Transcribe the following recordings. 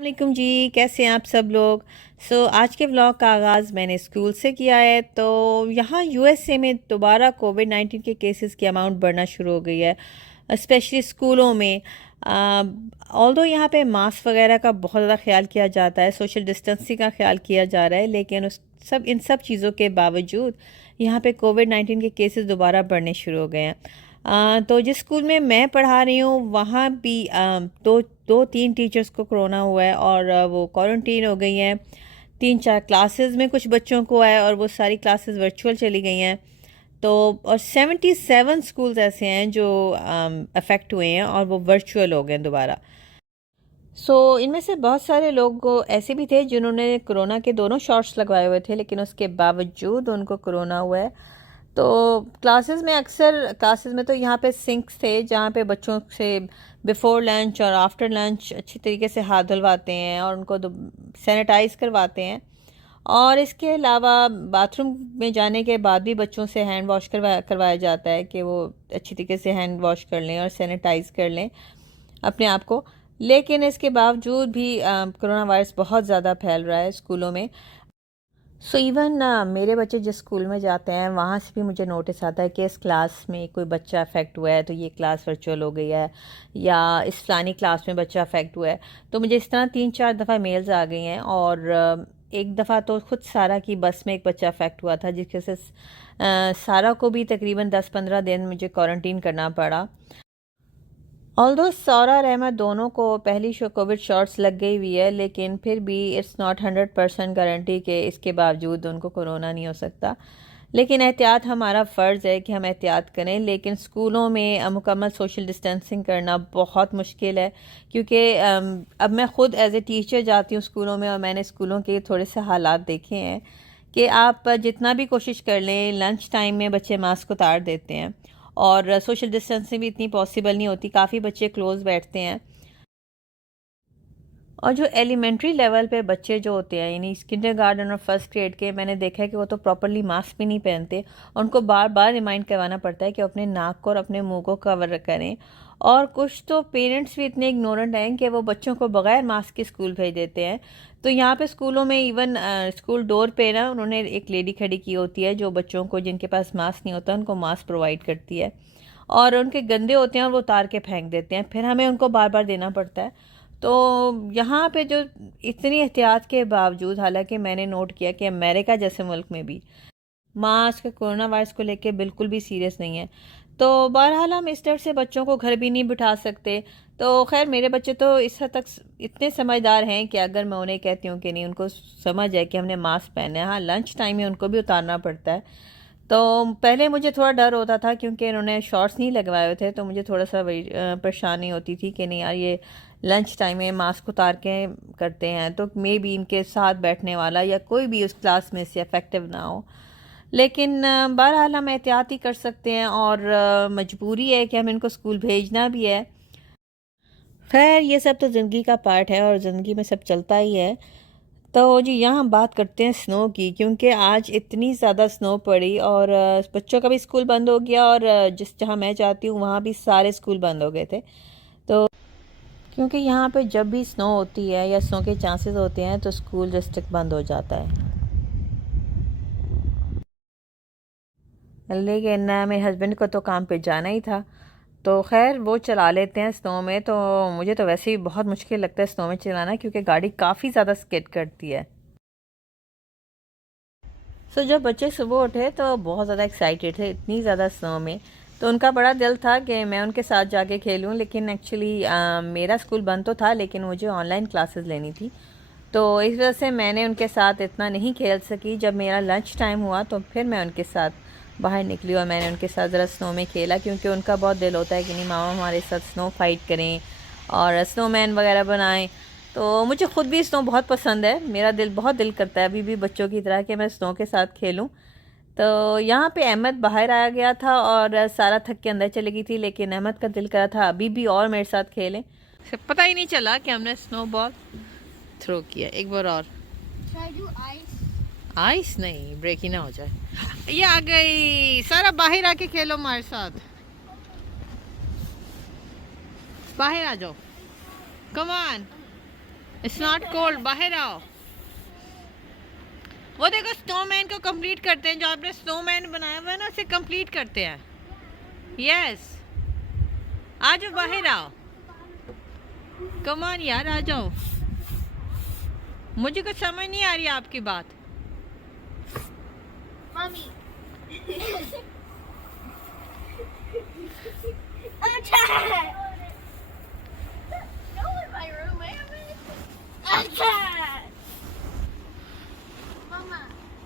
वालेकुम जी, कैसे हैं आप सब लोग। आज के व्लॉग का आगाज़ मैंने स्कूल से किया है। तो यहाँ यूएसए में दोबारा कोविड-19 के केसेस की अमाउंट बढ़ना शुरू हो गई है, स्पेशली स्कूलों में। ऑल्दो यहाँ पे मास्क वगैरह का बहुत ज़्यादा ख्याल किया जाता है, सोशल डिस्टेंसिंग का ख्याल किया जा रहा है, लेकिन इन सब चीज़ों के बावजूद यहाँ पे कोविड-19 के केसेस दोबारा बढ़ने शुरू हो गए हैं। तो जिस स्कूल में मैं पढ़ा रही हूँ वहाँ भी दो तीन टीचर्स को कोरोना हुआ है और वो क्वारंटीन हो गई हैं। 3-4 क्लासेस में कुछ बच्चों को है और वो सारी क्लासेस वर्चुअल चली गई हैं। तो और 77 स्कूल्स ऐसे हैं जो अफेक्ट हुए हैं और वो वर्चुअल हो गए हैं दोबारा। इनमें से बहुत सारे लोग ऐसे भी थे जिन्होंने कोरोना के दोनों शॉट्स लगवाए हुए थे, लेकिन उसके बावजूद उनको कोरोना हुआ है। तो क्लासेस में तो यहाँ पे सिंक्स थे जहाँ पे बच्चों से बिफ़ोर लंच और आफ्टर लंच अच्छी तरीके से हाथ धुलवाते हैं और उनको सैनिटाइज़ करवाते हैं। और इसके अलावा बाथरूम में जाने के बाद भी बच्चों से हैंड वॉश करवाया जाता है कि वो अच्छी तरीके से हैंड वॉश कर लें और सैनिटाइज़ कर लें अपने आप को। लेकिन इसके बावजूद भी कोरोना वायरस बहुत ज़्यादा फैल रहा है स्कूलों में। इवन मेरे बच्चे जिस स्कूल में जाते हैं वहाँ से भी मुझे नोटिस आता है कि इस क्लास में कोई बच्चा अफेक्ट हुआ है तो ये क्लास वर्चुअल हो गई है, या इस फलानी क्लास में बच्चा अफेक्ट हुआ है। तो मुझे इस तरह 3-4 दफ़ा मेल्स आ गई हैं। और एक दफ़ा तो खुद सारा की बस में एक बच्चा अफेक्ट हुआ था, जिसके से सारा को भी तकरीबन 10-15 दिन मुझे क्वारंटीन करना पड़ा। ऑल्दो सौरा और अहमद दोनों को पहली कोविड शॉट्स लग गई हुई है, लेकिन फिर भी इट्स नॉट 100% गारंटी कि इसके बावजूद उनको कोरोना नहीं हो सकता। लेकिन एहतियात हमारा फ़र्ज़ है कि हम एहतियात करें। लेकिन स्कूलों में मुकम्मल सोशल डिस्टेंसिंग करना बहुत मुश्किल है, क्योंकि अब मैं ख़ुद एज ए टीचर जाती हूँ स्कूलों में और मैंने स्कूलों के थोड़े से हालात देखे हैं कि आप जितना भी कोशिश कर लें, लंच टाइम में बच्चे मास्क उतार देते हैं और सोशल डिस्टेंसिंग भी इतनी पॉसिबल नहीं होती, काफ़ी बच्चे क्लोज बैठते हैं। और जो एलिमेंट्री लेवल पे बच्चे जो होते हैं, यानी किंडरगार्टन और फर्स्ट ग्रेड के, मैंने देखा है कि वो तो प्रॉपरली मास्क भी नहीं पहनते। उनको बार बार रिमाइंड करवाना पड़ता है कि अपने नाक को और अपने मुंह को कवर करें। और कुछ तो पेरेंट्स भी इतने इग्नोरेंट हैं कि वो बच्चों को बगैर मास्क के स्कूल भेज देते हैं। तो यहाँ पे स्कूलों में इवन स्कूल डोर पे ना उन्होंने एक लेडी खड़ी की होती है जो बच्चों को, जिनके पास मास्क नहीं होता, उनको मास्क प्रोवाइड करती है। और उनके गंदे होते हैं और वो उतार के फेंक देते हैं, फिर हमें उनको बार बार देना पड़ता है। तो यहाँ पे जो इतनी एहतियात के बावजूद, हालांकि मैंने नोट किया कि अमेरिका जैसे मुल्क में भी मास्क कोरोना वायरस को लेके बिल्कुल भी सीरियस नहीं है। तो बहरहाल हम इस डर से बच्चों को घर भी नहीं बिठा सकते। तो खैर मेरे बच्चे तो इस हद तक इतने समझदार हैं कि अगर मैं उन्हें कहती हूँ कि नहीं, उनको समझ है कि हमने मास्क पहना है। हाँ, लंच टाइम में उनको भी उतारना पड़ता है। तो पहले मुझे थोड़ा डर होता था क्योंकि इन्होंने शॉर्ट्स नहीं लगवाए हुए थे, तो मुझे थोड़ा सा परेशानी होती थी कि नहीं यार, ये लंच टाइम में मास्क उतार के करते हैं तो मे बी इनके साथ बैठने वाला या कोई भी उस क्लास में से इफ़ेक्टिव ना हो। लेकिन बहरहाल हम एहतियात ही कर सकते हैं और मजबूरी है कि हम इनको स्कूल भेजना भी है। खैर ये सब तो ज़िंदगी का पार्ट है और ज़िंदगी में सब चलता ही है। तो जी यहाँ हम बात करते हैं स्नो की, क्योंकि आज इतनी ज़्यादा स्नो पड़ी और बच्चों का भी स्कूल बंद हो गया और जहाँ मैं जाती हूँ वहाँ भी सारे स्कूल बंद हो गए थे। तो क्योंकि यहाँ पे जब भी स्नो होती है या स्नो के चांसेस होते हैं तो स्कूल डिस्ट्रिक्ट बंद हो जाता है। लेकिन मेरे हस्बैंड को तो काम पे जाना ही था, तो खैर वो चला लेते हैं स्नो में। तो मुझे तो वैसे ही बहुत मुश्किल लगता है स्नो में चलाना, क्योंकि गाड़ी काफ़ी ज़्यादा स्किड करती है। जब बच्चे सुबह उठे तो बहुत ज़्यादा एक्साइटेड थे, इतनी ज़्यादा स्नो में। तो उनका बड़ा दिल था कि मैं उनके साथ जाके खेलूं, लेकिन एक्चुअली मेरा स्कूल बंद तो था लेकिन मुझे ऑनलाइन क्लासेस लेनी थी। तो इस वजह से मैंने उनके साथ इतना नहीं खेल सकी। जब मेरा लंच टाइम हुआ तो फिर मैं उनके साथ बाहर निकली और मैंने उनके साथ ज़रा स्नो में खेला, क्योंकि उनका बहुत दिल होता है कि नहीं मामा हमारे साथ स्नो फाइट करें और स्नोमैन वगैरह बनाएं। तो मुझे ख़ुद भी स्नो बहुत पसंद है, मेरा दिल बहुत दिल करता है अभी भी बच्चों की तरह कि मैं स्नो के साथ खेलूं। तो यहाँ पे अहमद बाहर आ गया था और सारा थक के अंदर चली गई थी, लेकिन अहमद का दिल करा था अभी भी और मेरे साथ खेलें। पता ही नहीं चला कि हमने स्नो बॉल थ्रो किया। एक बार और। आइस नहीं, ब्रेक ही ना हो जाए। ये आ गई, सारा बाहर आके खेलो हमारे साथ, बाहर आ जाओ, come on. It's not cold, बाहर आओ। वो देखो स्नोमैन को कंप्लीट करते हैं, जो आपने स्नोमैन बनाया हुआ है ना उसे कंप्लीट करते हैं। यस, आ जाओ बाहर आओ, कम ऑन यार आ जाओ। मुझे कुछ समझ नहीं आ रही आपकी बात। मम्मी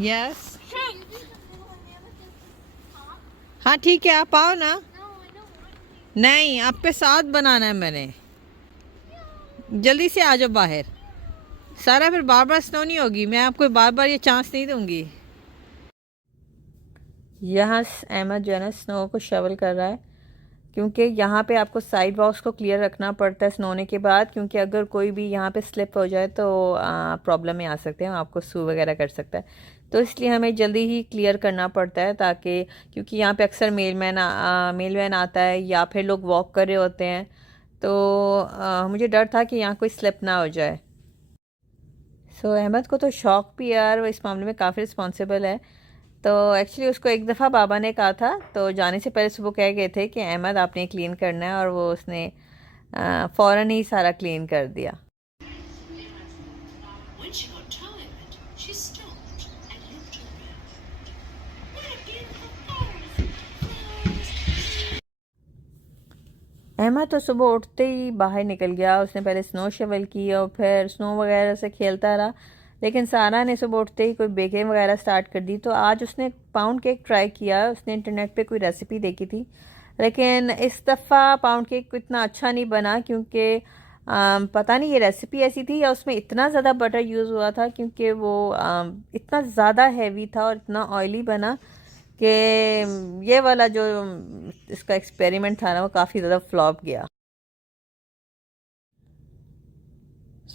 यस, हाँ ठीक है, आप आओ ना। नहीं, आपके साथ बनाना है मैंने। जल्दी से आ जाओ बाहर। सारा फिर बार बार स्नो नहीं होगी, मैं आपको बार बार ये चांस नहीं दूंगी। यहाँ अहमद जो है ना स्नो को शवल कर रहा है, क्योंकि यहाँ पे आपको साइड बॉक्स को क्लियर रखना पड़ता है स्नोने के बाद, क्योंकि अगर कोई भी यहाँ पे स्लिप हो जाए तो प्रॉब्लम में आ सकते हैं, आपको सू वगैरह कर सकता है। तो इसलिए हमें जल्दी ही क्लियर करना पड़ता है, ताकि क्योंकि यहाँ पे अक्सर मेलमैन आता है या फिर लोग वॉक कर रहे होते हैं, तो मुझे डर था कि यहाँ कोई स्लिप ना हो जाए। सो अहमद को तो शौक भी है यार, वो इस मामले में काफ़ी रिस्पॉन्सिबल है। तो एक्चुअली उसको एक दफ़ा बाबा ने कहा था, तो जाने से पहले सुबह कह गए थे कि अहमद आपने क्लीन करना है, और वो उसने फ़ौरन ही सारा क्लीन कर दिया। अहमद तो सुबह उठते ही बाहर निकल गया, उसने पहले स्नो शवल की और फिर स्नो वगैरह से खेलता रहा। लेकिन सारा ने सुबह उठते ही कोई बेकिंग वगैरह स्टार्ट कर दी, तो आज उसने पाउंड केक ट्राई किया। उसने इंटरनेट पे कोई रेसिपी देखी थी, लेकिन इस दफ़ा पाउंड केक इतना अच्छा नहीं बना, क्योंकि पता नहीं ये रेसिपी ऐसी थी या उसमें इतना ज़्यादा बटर यूज़ हुआ था, क्योंकि वो इतना ज़्यादा हैवी था और इतना ऑयली बना कि ये वाला जो इसका एक्सपेरिमेंट था ना वो काफ़ी ज़्यादा फ्लॉप गया।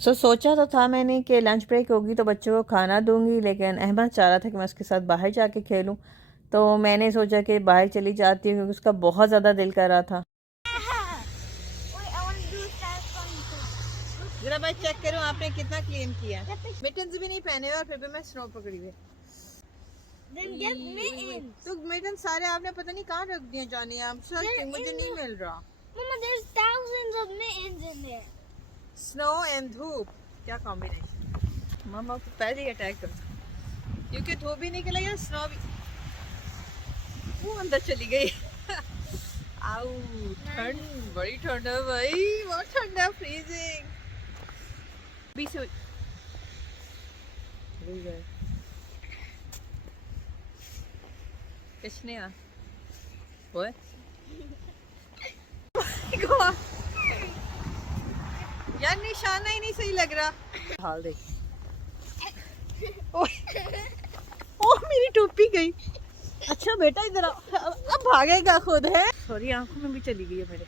सोचा तो था मैंने कि लंच ब्रेक होगी तो बच्चों को खाना दूंगी, लेकिन अहमद चाह रहा था कि मैं उसके साथ बाहर जाके खेलूं, तो मैंने सोचा कि बाहर चली जाती हूँ, क्योंकि उसका बहुत ज़्यादा दिल कर रहा था। जरा भाई चेक करूँ आपने कितना क्लीन किया। मिटन्स भी नहीं पहने हुए और फिर भी मैं स्नो पकड़ी हुई। तो मिटन सारे आपने पता नहीं कहाँ रख दिए जाने, आप मुझे नहीं मिल रहा। Mama, there's thousands of mittens in there. Snow and धूप, क्या कॉम्बिनेशन। मामा को पहले ही अटैक कर, क्योंकि धूप भी निकल गया, स्नो भी वो अंदर चली गई। आउ ठंड, बड़ी ठंड है भाई, बहुत ठंड है, फ्रीजिंग। भी से किसने आ वो यार निशाना ही नहीं सही लग रहा। हाल देख, ओ मेरी टोपी गई। अच्छा बेटा इधर अब भागेगा खुद है। सॉरी, आंखों में भी चली गई है मेरे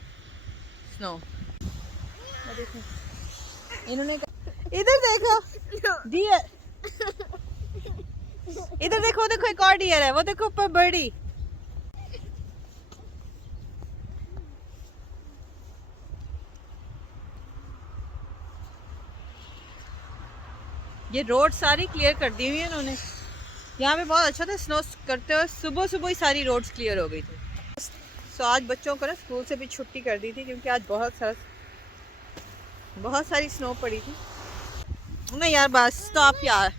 स्नो। देखो इन्होंने इधर देखो डियर, इधर देखो, वो देखो एक और डियर है, वो देखो ऊपर बर्डी। ये रोड सारी क्लियर कर दी हुई है इन्होंने। यहाँ पे बहुत अच्छा था, स्नो करते हुए सुबह सुबह ही सारी रोड्स क्लियर हो गई थी। सो आज बच्चों को ना स्कूल से भी छुट्टी कर दी थी, क्योंकि आज बहुत सारी स्नो पड़ी थी। नहीं यार बस स्टॉप यार,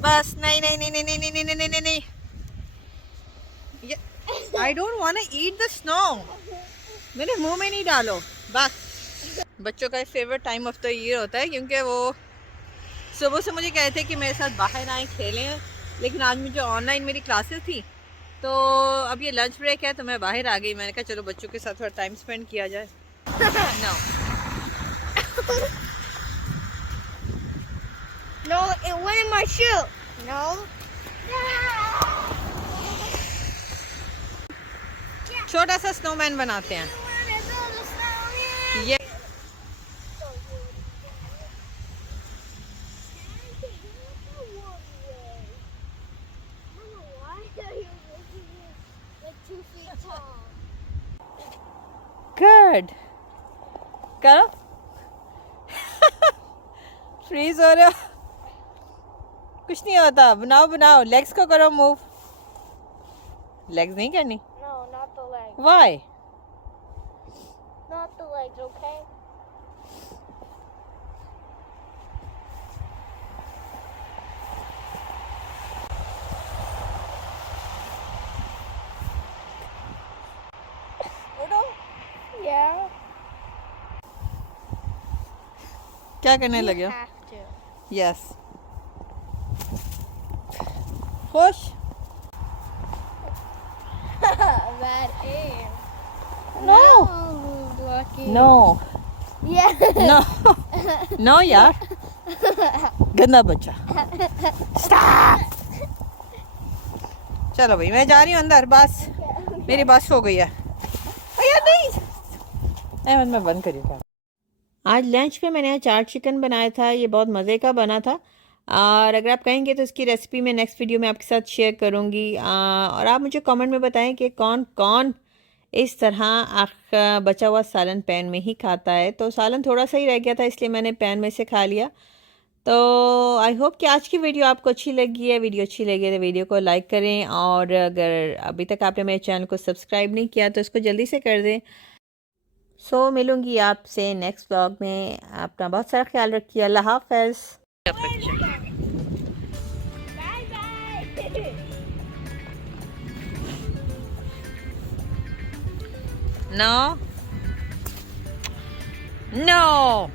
बस नहीं नहीं नहीं नहीं नहीं नहीं नहीं नहीं नहीं नहीं, I don't want to eat the snow, मेरे मुंह में नहीं डालो बस। बच्चों का favourite time of the year होता है, क्योंकि वो सुबह से मुझे कहते थे कि मेरे साथ बाहर आए खेलें, लेकिन आज मुझे ऑनलाइन मेरी क्लासेस थी, तो अब ये लंच ब्रेक है तो मैं बाहर आ गई। मैंने कहा चलो बच्चों के साथ थोड़ा टाइम स्पेंड किया जाए। No. No, it went in my shoe. No. छोटा सा स्नोमैन बनाते हैं। ये गुड करो। फ्रीज हो रहे हो? कुछ नहीं होता, बनाओ बनाओ, लेग्स को करो मूव। लेग्स नहीं करनी? No, not the legs. Why? Not the legs, okay? Yeah. क्या करने लगे हो? Have to. यस। खुश? Bad aim. No. Lucky. No Yeah. No no यार, गंदा बच्चा। स्टॉप। चलो भाई, मैं जा रही हूँ अंदर, बस मेरी बस हो गई है। यार नहीं, अहमद मैं बंद करी। आज लंच पे मैंने चाट चिकन बनाया था, ये बहुत मज़े का बना था। और अगर आप कहेंगे तो इसकी रेसिपी मैं नेक्स्ट वीडियो में आपके साथ शेयर करूँगी। और आप मुझे कमेंट में बताएं कि कौन कौन इस तरह आपका बचा हुआ सालन पैन में ही खाता है। तो सालन थोड़ा सा ही रह गया था, इसलिए मैंने पैन में से खा लिया। तो आई होप कि आज की वीडियो आपको अच्छी लगी है। वीडियो अच्छी लगी है तो वीडियो को लाइक करें, और अगर अभी तक आपने मेरे चैनल को सब्सक्राइब नहीं किया तो इसको जल्दी से कर दें। सो मिलूंगी आपसे नेक्स्ट व्लॉग में। अपना बहुत सारा ख्याल रखिए। अल्लाह हाफ़िज़। Bye bye. No. No.